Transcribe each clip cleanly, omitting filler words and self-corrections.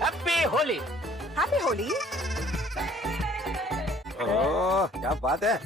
Happy Holi. Happy Holi. क्या बात है।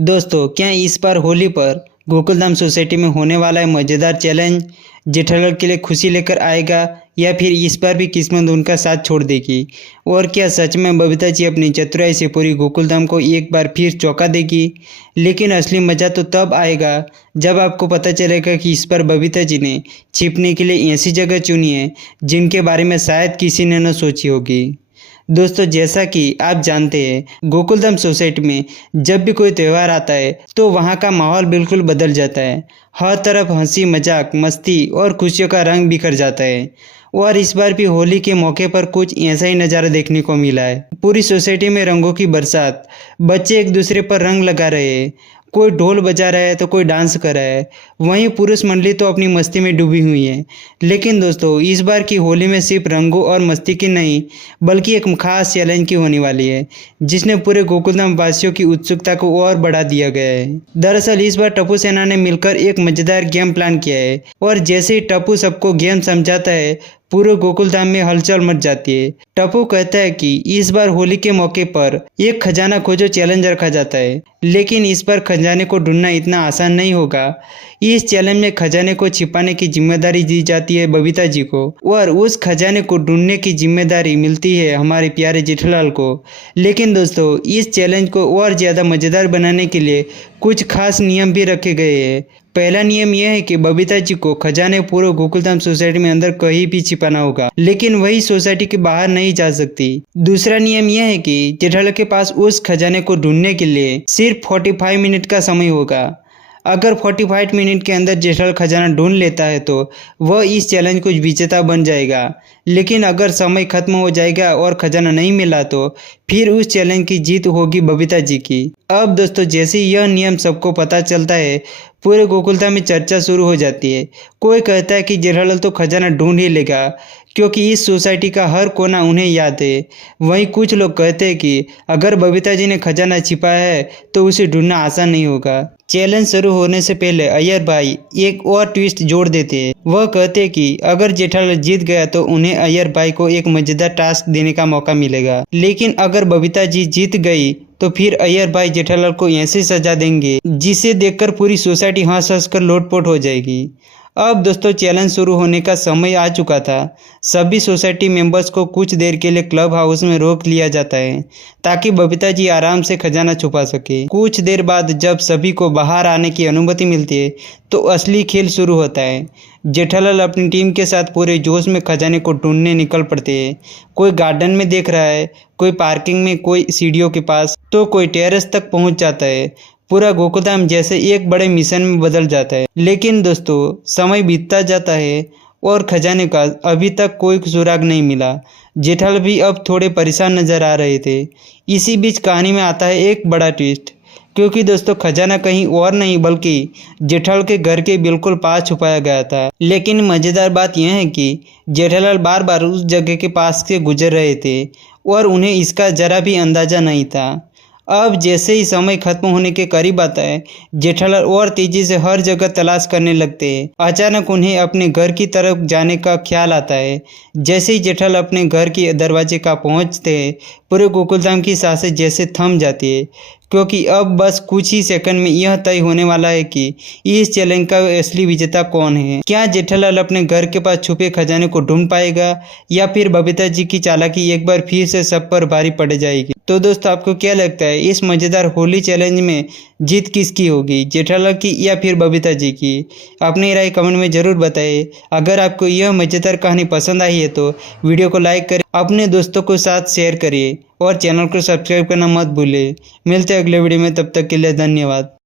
दोस्तों, क्या इस बार होली पर गोकुलधाम सोसाइटी में होने वाला है मज़ेदार चैलेंज जेठालाल के लिए खुशी लेकर आएगा या फिर इस बार भी किस्मत उनका साथ छोड़ देगी? और क्या सच में बबीता जी अपनी चतुराई से पूरी गोकुलधाम को एक बार फिर चौंका देगी? लेकिन असली मज़ा तो तब आएगा जब आपको पता चलेगा कि इस बार बबीता जी ने छिपने के लिए ऐसी जगह चुनी है जिनके बारे में शायद किसी ने न सोची होगी। दोस्तों, जैसा कि आप जानते हैं, गोकुलधाम सोसाइटी में जब भी कोई त्यौहार आता है तो वहाँ का माहौल बिल्कुल बदल जाता है। हर तरफ हंसी मजाक मस्ती और खुशियों का रंग बिखर जाता है। और इस बार भी होली के मौके पर कुछ ऐसा ही नज़ारा देखने को मिला है। पूरी सोसाइटी में रंगों की बरसात, बच्चे एक दूसरे पर रंग लगा रहे हैं, कोई ढोल बजा रहा है तो कोई डांस कर रहा है, वहीं पुरुष मंडली तो अपनी मस्ती में डूबी हुई है। लेकिन दोस्तों, इस बार की होली में सिर्फ रंगों और मस्ती की नहीं बल्कि एक खास चैलेंज की होने वाली है जिसने पूरे गोकुलधाम वासियों की उत्सुकता को और बढ़ा दिया गया है। दरअसल इस बार टप्पू सेना ने मिलकर एक मजेदार गेम प्लान किया है और जैसे ही टप्पू सबको गेम समझाता है पूरे गोकुलधाम में हलचल मच जाती है। टप्पू कहता है कि इस बार होली के मौके पर एक खजाना खोजो चैलेंज रखा जाता है, लेकिन इस बार खजाने को ढूंढना इतना आसान नहीं होगा। इस चैलेंज में खजाने को छिपाने की जिम्मेदारी दी जाती है बबीता जी को और उस खजाने को ढूंढने की जिम्मेदारी मिलती है हमारे प्यारे जेठालाल को। लेकिन दोस्तों, इस चैलेंज को और ज़्यादा मज़ेदार बनाने के लिए कुछ खास नियम भी रखे गए हैं। पहला नियम यह है कि बबीता जी को खजाने पूरे गोकुलधाम सोसाइटी में अंदर कहीं भी छिपाना होगा, लेकिन वही सोसाइटी के बाहर नहीं जा सकती। दूसरा नियम यह है कि जेठालाल के पास उस खजाने को ढूंढने के लिए सिर्फ 45 मिनट का समय होगा। अगर 45 मिनट के अंदर जेठालाल खजाना ढूंढ लेता है तो वह इस चैलेंज को विजेता बन जाएगा। लेकिन अगर समय खत्म हो जाएगा और खजाना नहीं मिला तो फिर उस चैलेंज की जीत होगी बबीता जी की। अब दोस्तों, जैसे यह नियम सबको पता चलता है पूरे गोकुलधाम में चर्चा शुरू हो जाती है। कोई कहता है कि जेठालाल तो खजाना ढूंढ ही लेगा क्योंकि इस सोसाइटी का हर कोना उन्हें याद है। वहीं कुछ लोग कहते हैं कि अगर बबीता जी ने खजाना छिपाया है तो उसे ढूंढना आसान नहीं होगा। चैलेंज शुरू होने से पहले अय्यर भाई एक और ट्विस्ट जोड़ देते हैं। वह कहते हैं कि अगर जेठालाल जीत गया तो उन्हें अय्यर भाई को एक मजेदार टास्क देने का मौका मिलेगा, लेकिन अगर बबीता जी जीत गई तो फिर अय्यर भाई जेठालाल को ऐसी सजा देंगे जिसे देखकर पूरी सोसाइटी हंस हंस कर लोटपोट हो जाएगी। अब दोस्तों, चैलेंज शुरू होने का समय आ चुका था। सभी सोसाइटी मेंबर्स को कुछ देर के लिए क्लब हाउस में रोक लिया जाता है ताकि बबीता जी आराम से खजाना छुपा सके। कुछ देर बाद जब सभी को बाहर आने की अनुमति मिलती है तो असली खेल शुरू होता है। जेठालाल अपनी टीम के साथ पूरे जोश में खजाने को ढूंढने निकल पड़ते हैं। कोई गार्डन में देख रहा है, कोई पार्किंग में, कोई सीढ़ियों के पास, तो कोई टेरेस तक पहुंच जाता है। पूरा गोकुलधाम जैसे एक बड़े मिशन में बदल जाता है। लेकिन दोस्तों, समय बीतता जाता है और खजाने का अभी तक कोई सुराग नहीं मिला। जेठालाल भी अब थोड़े परेशान नजर आ रहे थे। इसी बीच कहानी में आता है एक बड़ा ट्विस्ट, क्योंकि दोस्तों खजाना कहीं और नहीं बल्कि जेठालाल के घर के बिल्कुल पास छुपाया गया था। लेकिन मज़ेदार बात यह है कि जेठालाल बार बार उस जगह के पास से गुजर रहे थे और उन्हें इसका जरा भी अंदाजा नहीं था। अब जैसे ही समय खत्म होने के करीब आता है, जेठालाल और तेजी से हर जगह तलाश करने लगते हैं। अचानक उन्हें अपने घर की तरफ जाने का ख्याल आता है। जैसे ही जेठालाल अपने घर के दरवाजे का पहुंचते हैं, पूरे गोकुलधाम की सांसें जैसे थम जाती है, क्योंकि अब बस कुछ ही सेकंड में यह तय होने वाला है कि इस चैलेंज का असली विजेता कौन है। क्या जेठालाल अपने घर के पास छुपे खजाने को ढूंढ पाएगा या फिर बबीता जी की चालाकी एक बार फिर से सब पर भारी पड़ जाएगी? तो दोस्तों, आपको क्या लगता है इस मज़ेदार होली चैलेंज में जीत किसकी होगी, जेठालाल की या फिर बबीता जी की? अपनी राय कमेंट में ज़रूर बताइए। अगर आपको यह मज़ेदार कहानी पसंद आई है तो वीडियो को लाइक करें, अपने दोस्तों के साथ शेयर करिए और चैनल को सब्सक्राइब करना मत भूलिए। मिलते हैं अगले वीडियो में, तब तक के लिए धन्यवाद।